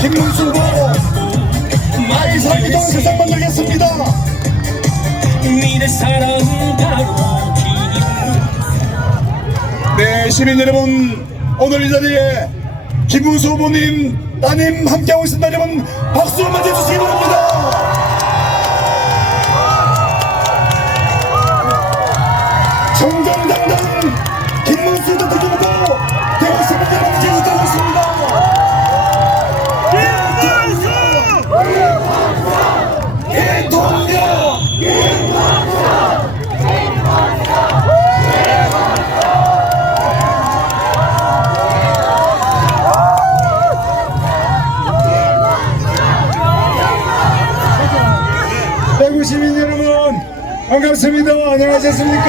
김문수 후보 나의 삶이 좋은 세상 만들겠습니다. 네, 시민 여러분, 오늘 이 자리에 김문수 후보님 따님 함께하고 있습니다. 여러분 박수 한번 해주시기 바랍니다. 정정당당 김문수 대통령 후보 대구 시민들을 지지하고 있습니다. 대구 시민 여러분 반갑습니다. 안녕하셨습니까?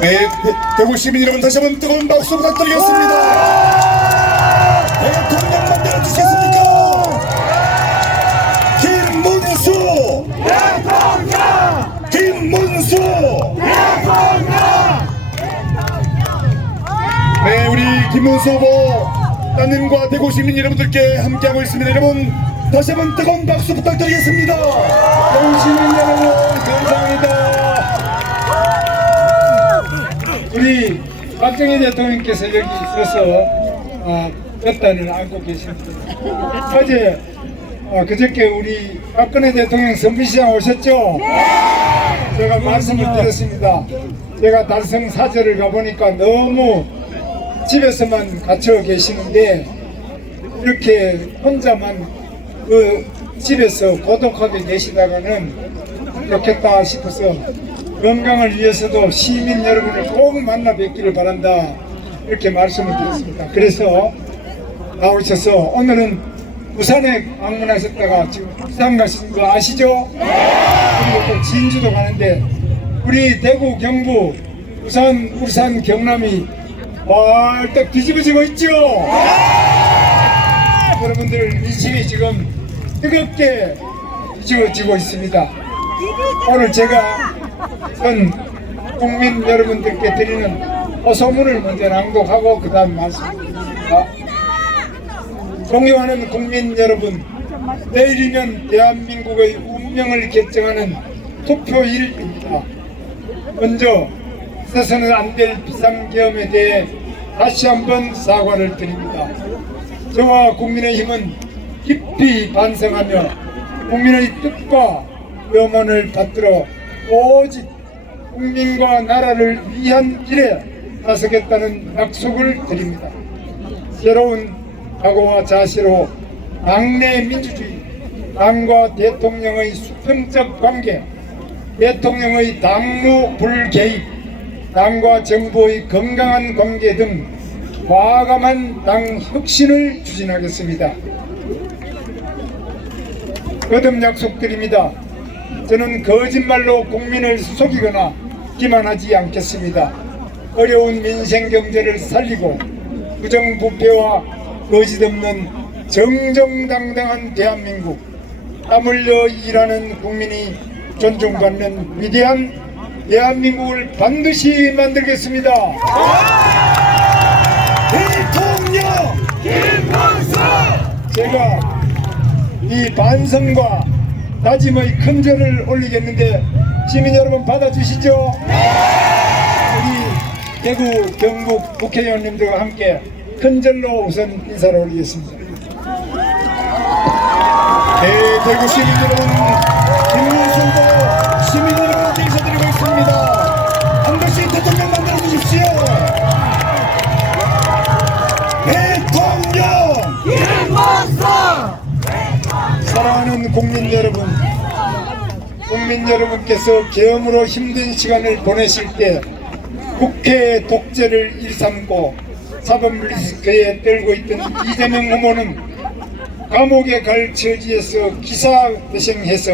네, 대구 시민 여러분 다시 한번 뜨거운 박수 부탁드리겠습니다. 대통령 만들어주시겠습니까? 김문수! 대통령! 김문수! 대통령! 네, 우리 김문수 후보 따님과 대구 시민 여러분들께 함께하고 있습니다. 여러분 다시 한번 뜨거운 박수 부탁드리겠습니다. 대구 시민 여러분 감사합니다. 우리 박정희 대통령께서 여기 있어서 볕단을 안고 계십니다. 어제 그저께 우리 박근혜 대통령 선비시장 오셨죠? 제가 말씀을 드렸습니다. 제가 달성 사절을 가보니까 너무 집에서만 갇혀 계시는데 이렇게 혼자만 그 집에서 고독하게 계시다가는 좋겠다 싶어서 건강을 위해서도 시민 여러분을 꼭 만나 뵙기를 바란다 이렇게 말씀을 드렸습니다. 그래서 나오셔서 오늘은 부산에 방문하셨다가 지금 부산 가시는 거 아시죠? 그리고 또 진주도 가는데 우리 대구, 경부, 부산, 울산, 경남이 벌떡 뒤집어지고 있죠? 여러분들 민심이 지금 뜨겁게 뒤집어지고 있습니다. 오늘 제가 전 국민 여러분들께 드리는 호소문을 먼저 낭독하고 그 다음 말씀드립니다. 존경하는 국민 여러분, 내일이면 대한민국의 운명을 결정하는 투표일입니다. 먼저 있어서는 안 될 비상계엄에 대해 다시 한번 사과를 드립니다. 저와 국민의힘은 깊이 반성하며 국민의 뜻과 염원을 받들어 오직 국민과 나라를 위한 길에 나서겠다는 약속을 드립니다. 새로운 각오와 자세로 당내 민주주의, 당과 대통령의 수평적 관계, 대통령의 당무 불개입, 당과 정부의 건강한 관계 등 과감한 당 혁신을 추진하겠습니다. 거듭 약속드립니다. 저는 거짓말로 국민을 속이거나 기만하지 않겠습니다. 어려운 민생 경제를 살리고 부정부패와 거짓 없는 정정당당한 대한민국, 땀 흘려 일하는 국민이 존중받는 위대한 대한민국을 반드시 만들겠습니다. 대통령 김문수! 제가 이 반성과 다짐의 큰 절을 올리겠는데 시민 여러분 받아주시죠? 우리 대구 경북 국회의원님들과 함께 큰 절로 우선 인사를 올리겠습니다. 네, 대구 시민 여러분, 김문수 후보 시민 여러분께 인사드리고 있습니다. 반드시 대통령 만들어 주십시오. 대통령 김문수! 사랑하는 국민 여러분, 국민 여러분께서 계엄으로 힘든 시간을 보내실 때 국회 독재를 일삼고 사법 리스크에 떨고 있던 이재명 후보는 감옥에 갈 처지에서 기사회생해서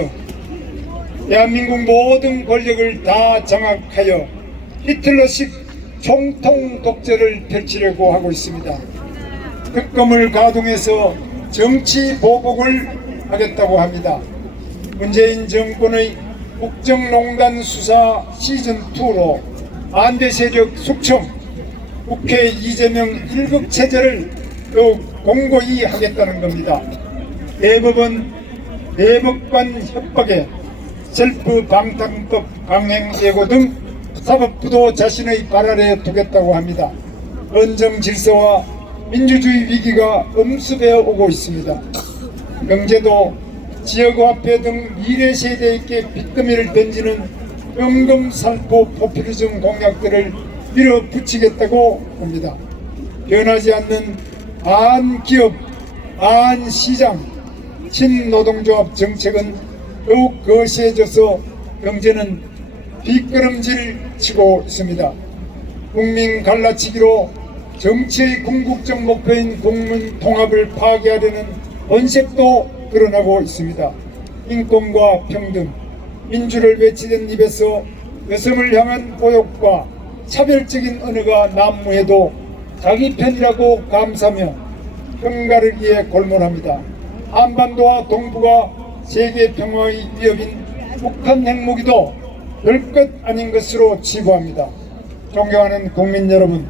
대한민국 모든 권력을 다 장악하여 히틀러식 총통 독재를 펼치려고 하고 있습니다. 특검을 가동해서 정치 보복을 하겠다고 합니다. 문재인 정권의 국정농단 수사 시즌2로 반대 세력 숙청, 국회 이재명 일극체제를 더욱 공고히 하겠다는 겁니다. 대법원 대법관 협박에 셀프 방탄법 강행 예고 등 사법부도 자신의 발 아래 두겠다고 합니다. 헌정 질서와 민주주의 위기가 엄습해 오고 있습니다. 경제도 지역화폐 등 미래 세대에게 빚더미를 던지는 연금살포 포퓰리즘 공약들을 밀어붙이겠다고 합니다. 변하지 않는 반기업, 반시장, 친노동조합 정책은 더욱 거세져서 경제는 뒷걸음질 치고 있습니다. 국민 갈라치기로 정치의 궁극적 목표인 국민 통합을 파괴하려는 언색도 드러나고 있습니다. 인권과 평등, 민주를 외치던 입에서 여성을 향한 모욕과 차별적인 언어가 난무해도 자기 편이라고 감사하며 평가르기에 골몰합니다. 한반도와 동북아 세계 평화의 위협인 북한 핵무기도 별것 아닌 것으로 치부합니다. 존경하는 국민 여러분,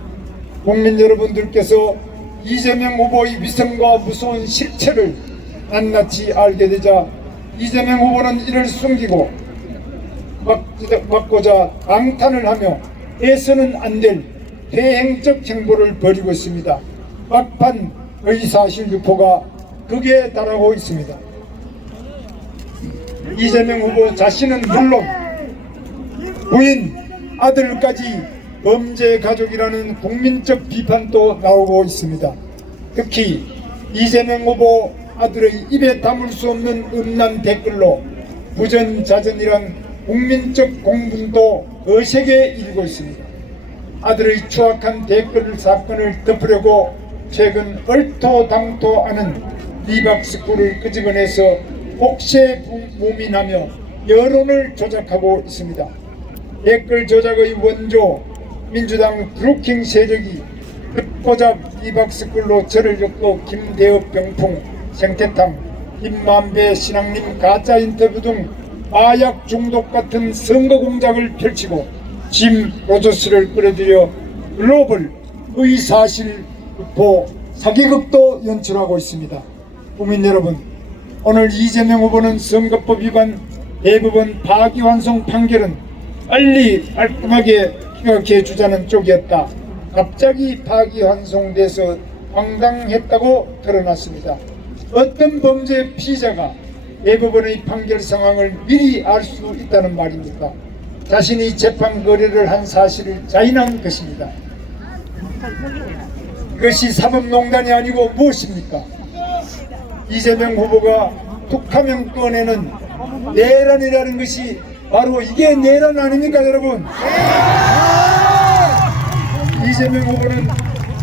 국민 여러분들께서 이재명 후보의 위선과 무서운 실체를 낱낱이 알게 되자 이재명 후보는 이를 숨기고 막고자 방탄을 하며 해서는 안 될 대행적 행보를 벌이고 있습니다. 막판 의사실 유포가 극에 달하고 있습니다. 이재명 후보 자신은 물론 부인, 아들까지 범죄 가족이라는 국민적 비판도 나오고 있습니다. 특히 이재명 후보 아들의 입에 담을 수 없는 음란 댓글로 부전자전이란 국민적 공분도 거세게 일고 있습니다. 아들의 추악한 댓글 사건을 덮으려고 최근 얼토당토하는 리박스쿨을 끄집어내서 복세무민하며 여론을 조작하고 있습니다. 댓글 조작의 원조 민주당 브루킹 세력이 흑보잡 리박스쿨로 저를 엮고 김대엽 병풍, 생태탕, 김만배 신앙님 가짜 인터뷰 등 마약 중독 같은 선거 공작을 펼치고 짐 로저스를 끌어들여 글로벌 의사실 유포 사기극도 연출하고 있습니다. 국민 여러분, 오늘 이재명 후보는 선거법 위반 대법원 파기환송 판결은 빨리 깔끔하게 기각해 주자는 쪽이었다. 갑자기 파기환송돼서 황당했다고 드러났습니다. 어떤 범죄 피의자가 대법원의 판결 상황을 미리 알 수 있다는 말입니까? 자신이 재판 거래를 한 사실을 자인한 것입니다. 그것이 사법농단이 아니고 무엇입니까? 이재명 후보가 툭하면 꺼내는 내란이라는 것이 바로 이게 내란 아닙니까, 여러분? 이재명 후보는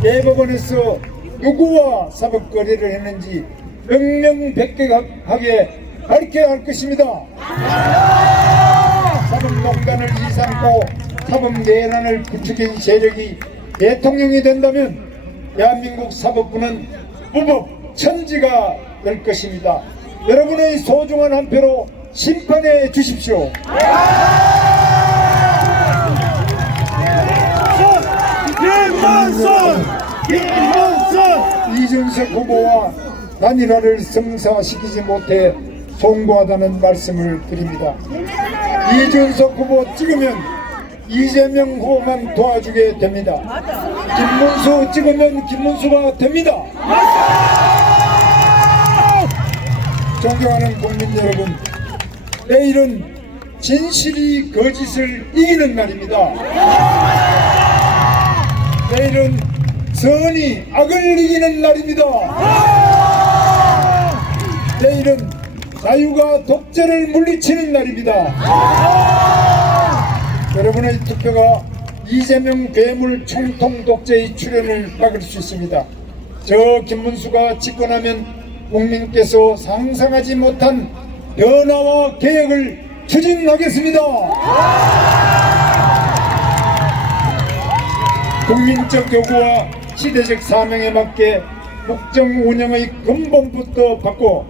대법원에서 누구와 사법 거래를 했는지 명명백백하게 밝혀야 할 것입니다. 사법농단을 이삼고 사법내란을 부추긴 세력이 대통령이 된다면 대한민국 사법부는 무법 천지가 될 것입니다. 여러분의 소중한 한 표로 심판해 주십시오. 이준석 후보와 단일화를 성사시키지 못해 송구하다는 말씀을 드립니다. 이준석 후보 찍으면 이재명 후보만 도와주게 됩니다. 김문수 찍으면 김문수가 됩니다. 존경하는 국민 여러분, 내일은 진실이 거짓을 이기는 날입니다. 내일은 선이 악을 이기는 날입니다. 내일은 자유가 독재를 물리치는 날입니다. 여러분의 투표가 이재명 괴물 총통 독재의 출현을 막을 수 있습니다. 저 김문수가 집권하면 국민께서 상상하지 못한 변화와 개혁을 추진하겠습니다. 국민적 요구와 시대적 사명에 맞게 국정 운영의 근본부터 바꿔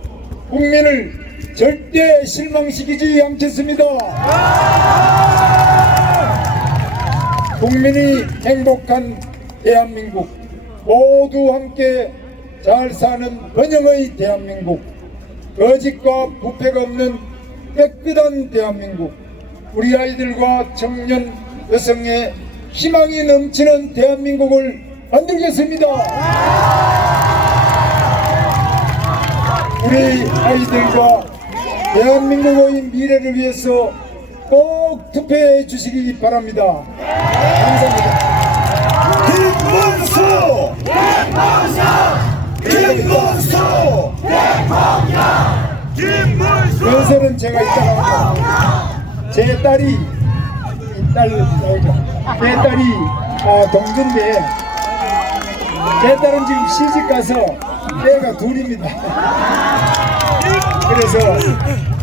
국민을 절대 실망시키지 않겠습니다. 국민이 행복한 대한민국, 모두 함께 잘 사는 번영의 대한민국, 거짓과 부패가 없는 깨끗한 대한민국, 우리 아이들과 청년 여성의 희망이 넘치는 대한민국을 만들겠습니다. 우리 아이들과 대한민국의 미래를 위해서 꼭 투표해 주시기 바랍니다. 감사합니다. 김문수 연설은 제가 이따가 합니다. 제 딸이 동준인데 제 딸은 지금 시집 가서 애가 둘입니다. 그래서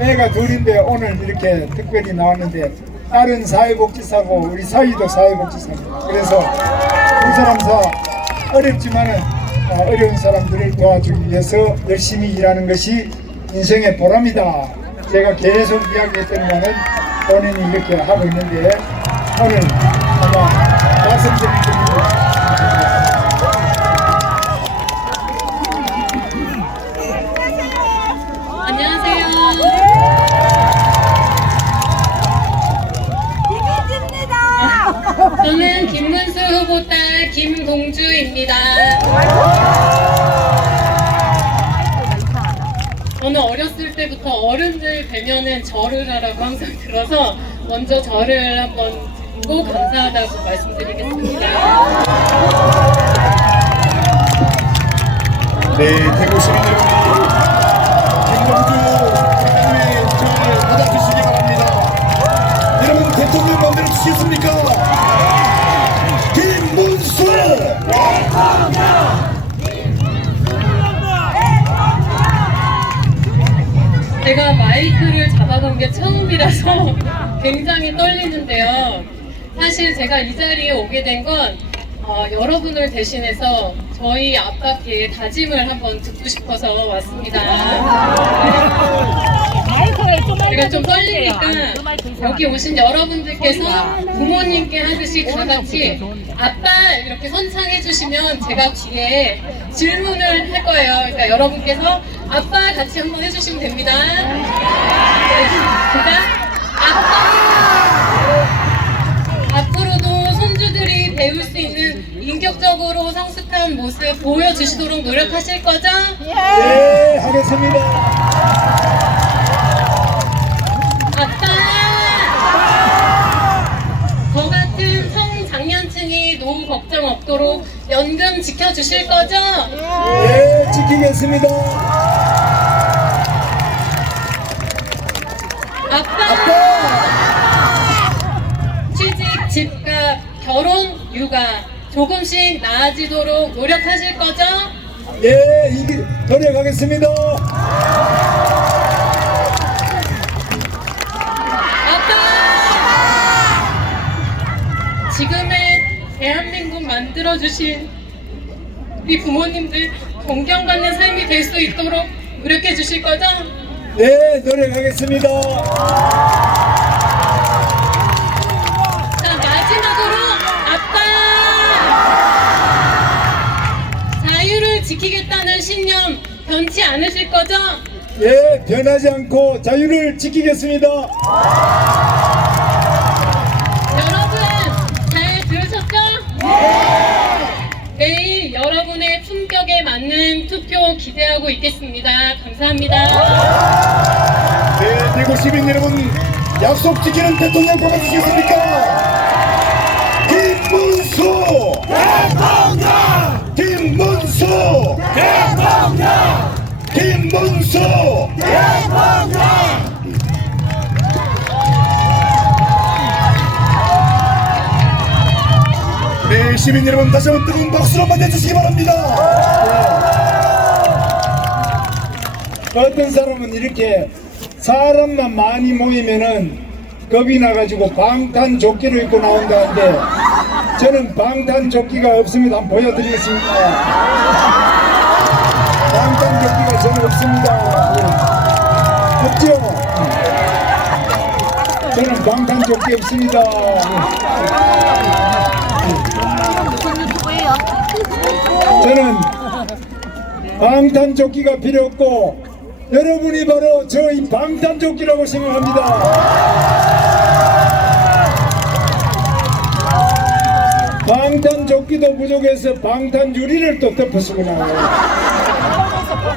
애가 둘인데 오늘 이렇게 특별히 나왔는데 딸은 사회복지사고 우리 사위도 사회복지사입니다. 그래서 두 사람 다 어렵지만은 어려운 사람들을 도와주기 위해서 열심히 일하는 것이 인생의 보람이다. 제가 계속 이야기했던 거는 본인이 이렇게 하고 있는데 오늘 아마 말씀드릴 겁니다. 안녕하세요. 저는 김문수 후보 딸 김동주입니다. 저는 어렸을 때부터 어른들 뵈면은 절을 하라고 항상 들어서 먼저 절을 한번 드리고 감사하다고 말씀드리겠습니다. 네, 대구 시민 여러분, 김동주 대통령의 절을 받아주시기 바랍니다. 여러분, 대통령 만들어 주시겠습니까? 김문수! 제가 마이크를 잡아본 게 처음이라서 굉장히 떨리는데요. 사실 제가 이 자리에 오게 된 건 여러분을 대신해서 저희 앞바퀴의 다짐을 한번 듣고 싶어서 왔습니다. 제가 좀 떨리니까 여기 오신 여러분들께서 부모님께 하듯이 다 같이 아빠 이렇게 선창해 주시면 제가 뒤에 질문을 할 거예요. 그러니까 여러분께서 아빠 같이 한번 해주시면 됩니다. 네, 아빠! 앞으로도 손주들이 배울 수 있는 인격적으로 성숙한 모습 보여주시도록 노력하실 거죠? 네, 하겠습니다. 아빠! 저 같은 성장년층이 노후 걱정 없도록 연금 지켜주실 거죠? 네, 지키겠습니다. 아빠! 취직, 집값, 결혼, 육아 조금씩 나아지도록 노력하실 거죠? 네, 노력하겠습니다. 아빠! 지금의 대한민국 만들어주신 우리 부모님들 존경받는 삶이 될 수 있도록 노력해 주실 거죠? 네, 노력하겠습니다. 자, 마지막으로 아빠! 자유를 지키겠다는 신념 변치 않으실 거죠? 예, 변하지 않고 자유를 지키겠습니다. 여러분 잘 들으셨죠? 네! 내일 여러분의 품격에 맞는 투표 기대하고 있겠습니다. 감사합니다. 네, 대구 시민 여러분, 약속 지키는 대통령 뽑아주시겠습니까? 김문수! 대통령! 김문수! 대통령! 김문수! 대통령! 네, 시민 여러분, 다시 한번 뜨거운 박수로 맞아주시기 바랍니다. 어떤 사람은 이렇게 사람만 많이 모이면은 겁이 나가지고 방탄조끼를 입고 나온다는데 저는 방탄조끼가 없습니다. 한번 보여드리겠습니다. 방탄조끼가 저는 없습니다. 없죠? 저는 방탄조끼 없습니다. 저는 방탄조끼가 필요 없고 여러분이 바로 저희 방탄조끼라고 생각합니다. 방탄조끼도 부족해서 방탄유리를 또 덮어쓰고 나와요.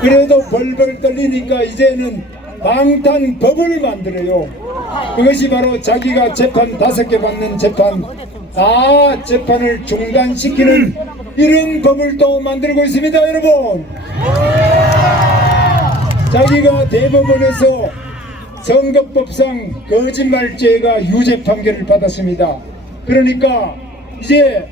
그래도 벌벌 떨리니까 이제는 방탄법을 만들어요. 그것이 바로 자기가 재판 5개 받는 재판, 다 재판을 중단시키는 이런 법을 또 만들고 있습니다. 여러분, 자기가 대법원에서 선거법상 거짓말죄가 유죄 판결을 받았습니다. 그러니까 이제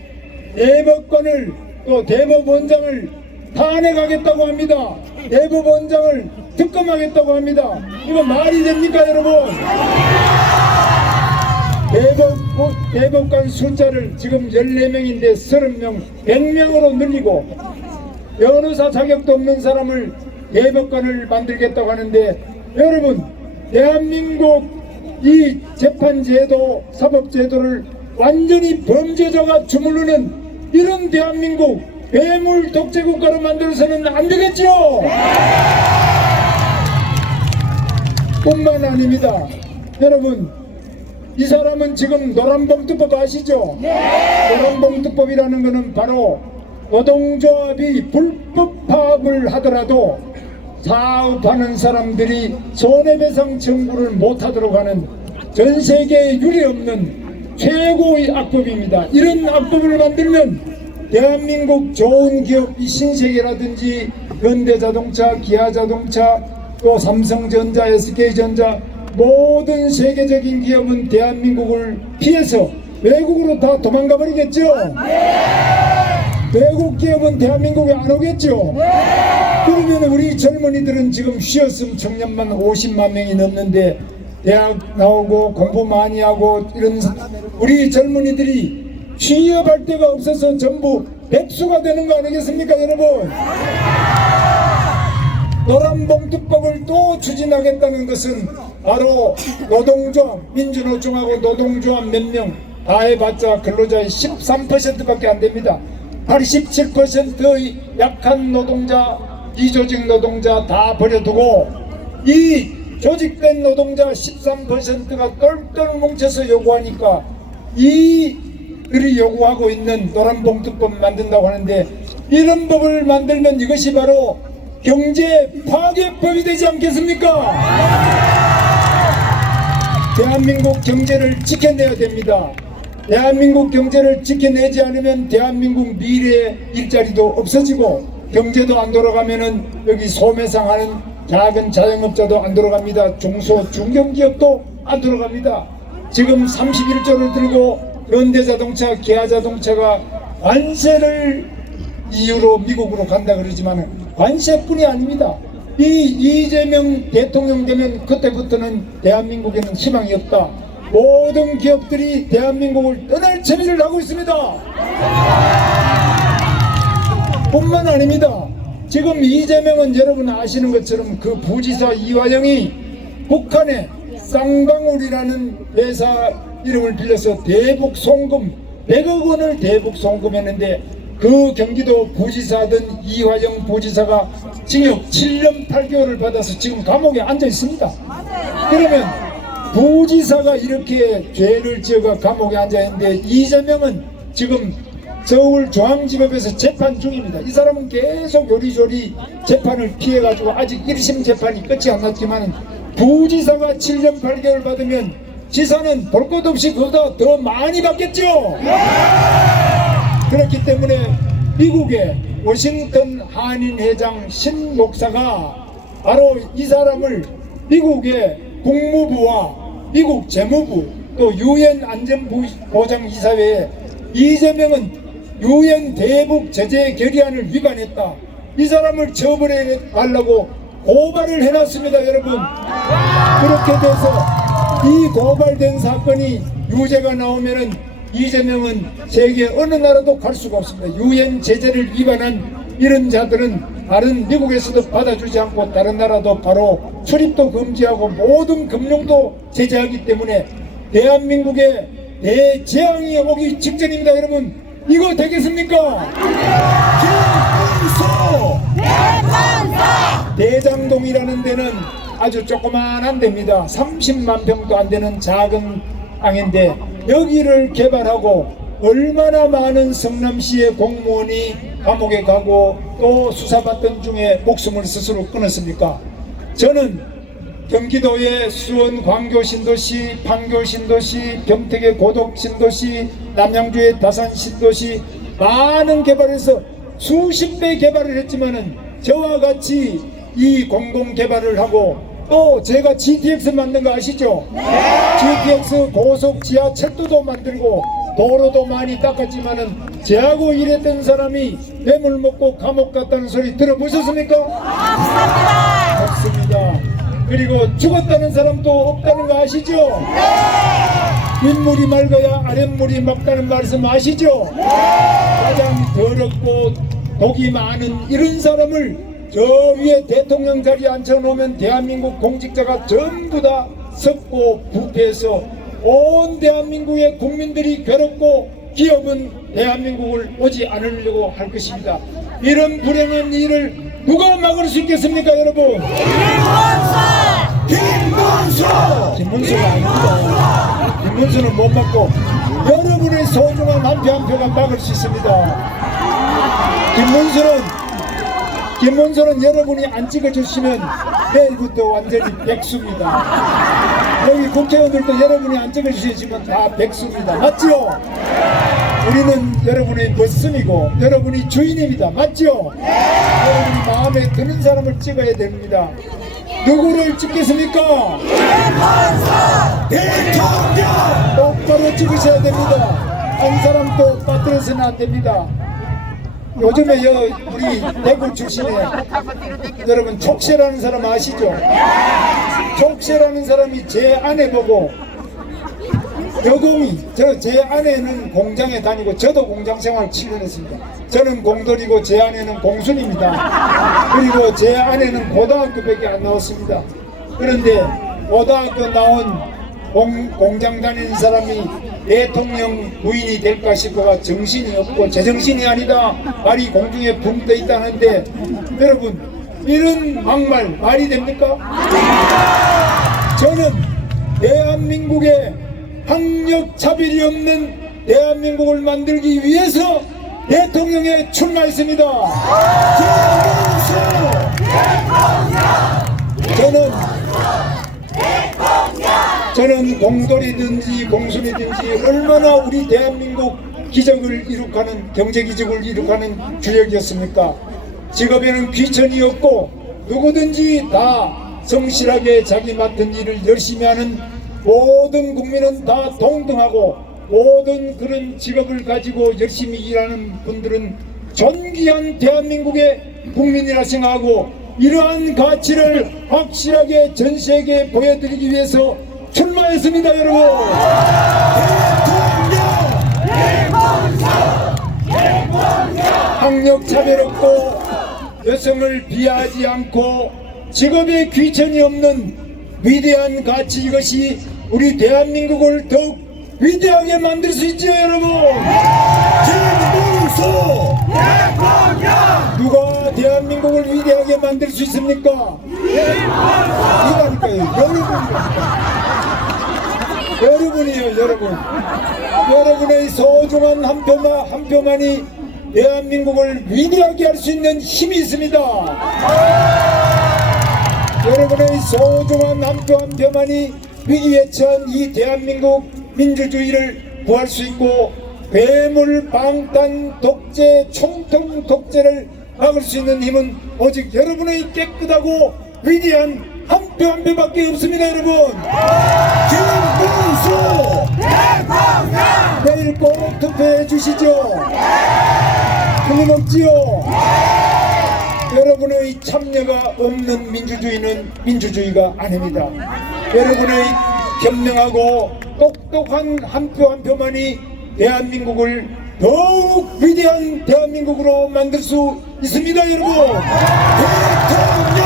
대법관을 또 대법원장을 탄핵하겠다고 합니다. 대법원장을 특검하겠다고 합니다. 이거 말이 됩니까, 여러분? 대법관 숫자를 지금 14명인데 30명, 100명으로 늘리고 변호사 자격도 없는 사람을 대법관을 만들겠다고 하는데, 여러분, 대한민국 이 재판제도, 사법제도를 완전히 범죄자가 주무르는 이런 대한민국 괴물 독재국가로 만들어서는 안 되겠죠? 뿐만 아닙니다. 여러분, 이 사람은 지금 노란봉투법 아시죠? 노란봉투법이라는 것은 바로 노동조합이 불법 파업을 하더라도 사업하는 사람들이 손해배상 청구를 못하도록 하는 전 세계에 유례없는 최고의 악법입니다. 이런 악법을 만들면 대한민국 좋은 기업, 이 신세계라든지 현대자동차, 기아자동차, 또 삼성전자, SK전자 모든 세계적인 기업은 대한민국을 피해서 외국으로 다 도망가 버리겠죠? 외국 기업은 대한민국에 안 오겠죠? 그러면 우리 젊은이들은 지금 쉬었음 청년만 50만 명이 넘는데 대학 나오고 공부 많이 하고 이런 우리 젊은이들이 취업할 데가 없어서 전부 백수가 되는 거 아니겠습니까, 여러분? 노란봉투법을 또 추진하겠다는 것은 바로 노동조합, 민주노총하고 노동조합 몇 명 다 해봤자 근로자의 13%밖에 안 됩니다. 87%의 약한 노동자, 비조직 노동자 다 버려두고 이 조직된 노동자 13%가 똘똘 뭉쳐서 요구하니까 이들이 요구하고 있는 노란봉투법 만든다고 하는데, 이런 법을 만들면 이것이 바로 경제 파괴법이 되지 않겠습니까? 대한민국 경제를 지켜내야 됩니다. 대한민국 경제를 지켜내지 않으면 대한민국 미래의 일자리도 없어지고 경제도 안 돌아가면은 여기 소매상하는 작은 자영업자도 안 돌아갑니다. 중소 중견기업도 안 돌아갑니다. 지금 31조를 들고 현대자동차, 기아자동차가 관세를 이유로 미국으로 간다 그러지만 관세뿐이 아닙니다. 이 이재명 대통령 되면 그때부터는 대한민국에는 희망이 없다. 모든 기업들이 대한민국을 떠날 채비를 하고 있습니다. 뿐만 아닙니다. 지금 이재명은 여러분 아시는 것처럼 그 부지사 이화영이 북한에 쌍방울이라는 회사 이름을 빌려서 대북 송금 100억 원을 대북 송금했는데, 그 경기도 부지사던 이화영 부지사가 징역 7년 8개월을 받아서 지금 감옥에 앉아 있습니다. 그러면 부지사가 이렇게 죄를 지어가 감옥에 앉아 있는데 이재명은 지금 서울중앙지법에서 재판 중입니다. 이 사람은 계속 요리조리 재판을 피해가지고 아직 1심 재판이 끝이 안 났지만 부지사가 7년 8개월 받으면 지사는 볼 것 없이 그보다 더 많이 받겠죠. 그렇기 때문에 미국의 워싱턴 한인회장 신 목사가 바로 이 사람을 미국의 국무부와 미국 재무부 또 유엔 안전보장이사회에 이재명은 유엔 대북 제재 결의안을 위반했다, 이 사람을 처벌해 달라고 고발을 해놨습니다. 여러분, 그렇게 돼서 이 고발된 사건이 유죄가 나오면은 이재명은 세계 어느 나라도 갈 수가 없습니다. 유엔 제재를 위반한 이런 자들은 다른 미국에서도 받아주지 않고 다른 나라도 바로 출입도 금지하고 모든 금융도 제재하기 때문에 대한민국에 대재앙이 오기 직전입니다. 여러분, 이거 되겠습니까? 대장동이라는 데는 아주 조그만한 데입니다. 30만 평도 안 되는 작은 땅인데 여기를 개발하고 얼마나 많은 성남시의 공무원이 감옥에 가고 또 수사받던 중에 목숨을 스스로 끊었습니까? 저는 경기도의 수원 광교 신도시, 판교 신도시, 경택의 고덕 신도시, 남양주의 다산 신도시 많은 개발해서 수십 배 개발을 했지만은 저와 같이 이 공공 개발을 하고 또 제가 GTX 만든 거 아시죠? GTX 고속 지하철도도 만들고 도로도 많이 닦았지만은 저하고 일했던 사람이 뇌물 먹고 감옥 갔다는 소리 들어보셨습니까? 없습니다. 그리고 죽었다는 사람도 없다는 거 아시죠? 윗물이 맑아야 아랫물이 맑다는 말씀 아시죠? 가장 더럽고 독이 많은 이런 사람을 저 위에 대통령 자리에 앉혀놓으면 대한민국 공직자가 전부 다 썩고 부패해서 온 대한민국의 국민들이 괴롭고 기업은 대한민국을 오지 않으려고 할 것입니다. 이런 불행한 일을 누가 막을 수 있겠습니까, 여러분? 김문수가 아닙니다. 김문수는 못 막고 여러분의 소중한 한 표 한 표가 막을 수 있습니다. 김문수는 여러분이 안 찍어주시면 내일부터 완전히 백수입니다. 여기 국회의원들도 여러분이 안 찍어주시면 다 백수입니다. 맞죠? 우리는 여러분의 머슴이고 여러분이 주인입니다. 맞죠? 여러분이 마음에 드는 사람을 찍어야 됩니다. 누구를 찍겠습니까? 대통령! 똑바로 찍으셔야 됩니다. 한 사람도 빠뜨려서는 안 됩니다. 요즘에 우리 대구 출신에 여러분 촉새라는 사람 아시죠? 촉새라는 사람이 제 아내 보고 여공이 제 아내는 공장에 다니고 저도 공장 생활 7년 했습니다. 저는 공돌이고 제 아내는 공순입니다. 그리고 제 아내는 고등학교밖에 안 나왔습니다. 그런데 고등학교 나온 공장 다니는 사람이 대통령 부인이 될까 싶어가 정신이 없고 제정신이 아니다 말이 공중에 붕 떠 있다는데 여러분 이런 막말 말이 됩니까? 저는 대한민국에 학력 차별이 없는 대한민국을 만들기 위해서 대통령에 출마했습니다. 저는 공돌이든지 공순이든지 얼마나 우리 대한민국 기적을 이룩하는 경제 기적을 이룩하는 주역이었습니까? 직업에는 귀천이 없고 누구든지 다 성실하게 자기 맡은 일을 열심히 하는 모든 국민은 다 동등하고 모든 그런 직업을 가지고 열심히 일하는 분들은 존귀한 대한민국의 국민이라 생각하고 이러한 가치를 확실하게 전 세계에 보여드리기 위해서 출마했습니다, 여러분. 학력 차별 없고 여성을 비하하지 않고 직업에 귀천이 없는 위대한 가치, 이것이 우리 대한민국을 더욱 위대하게 만들 수 있죠, 여러분. 누가 대한민국을 위대하게 만들 수 있습니까? 이라니까요. 여러분이요, 여러분. 여러분의 소중한 한 표만이 대한민국을 위대하게 할 수 있는 힘이 있습니다. 여러분의 소중한 한 표 한 표만이 위기에 처한 이 대한민국 민주주의를 구할 수 있고 괴물, 방탄, 독재, 총통 독재를 막을 수 있는 힘은 오직 여러분의 깨끗하고 위대한 한 표 한 표밖에 없습니다, 여러분. 김문수 내일 꼭 투표해 주시죠. 틀림없지요. 여러분의 참여가 없는 민주주의는 민주주의가 아닙니다. 여러분의 현명하고 똑똑한 한 표 한 표만이 대한민국을 더욱 위대한 대한민국으로 만들 수 있습니다, 여러분. 대통령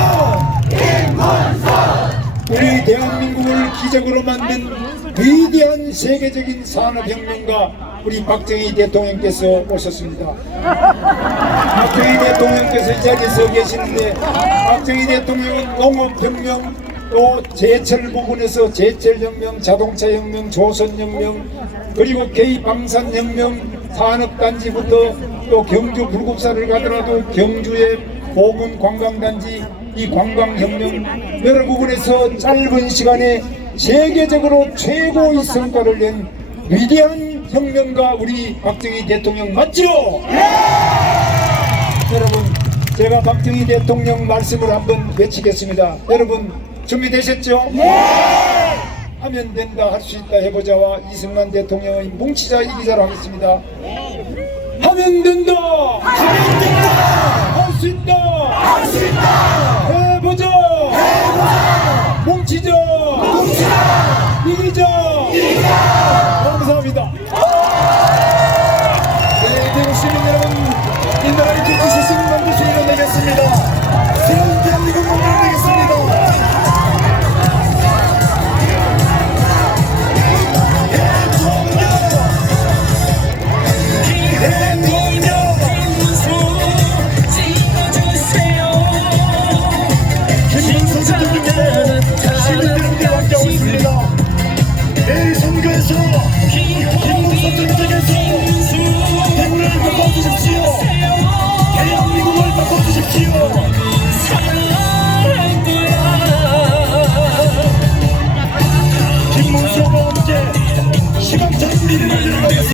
우리 대한민국을 기적으로 만든 위대한 세계적인 산업혁명가 우리 박정희 대통령께서 오셨습니다. 박정희 대통령께서 이 자리에 서 계시는데 박정희 대통령은 농업혁명 또 제철 부분에서 제철혁명, 자동차혁명, 조선혁명 그리고 K방산혁명, 산업단지부터 또 경주 불국사를 가더라도 경주의 보문 관광단지 이 관광혁명 여러 부분에서 짧은 시간에 세계적으로 최고의 성과를 낸 위대한 혁명가 우리 박정희 대통령 맞죠? 여러분 제가 박정희 대통령 말씀을 한번 외치겠습니다. 여러분 준비되셨죠? 하면 된다 할 수 있다 해보자와 이승만 대통령의 뭉치자 이기자로 하겠습니다. 하면 된다 할 수 있다 해보자 뭉치자 이기자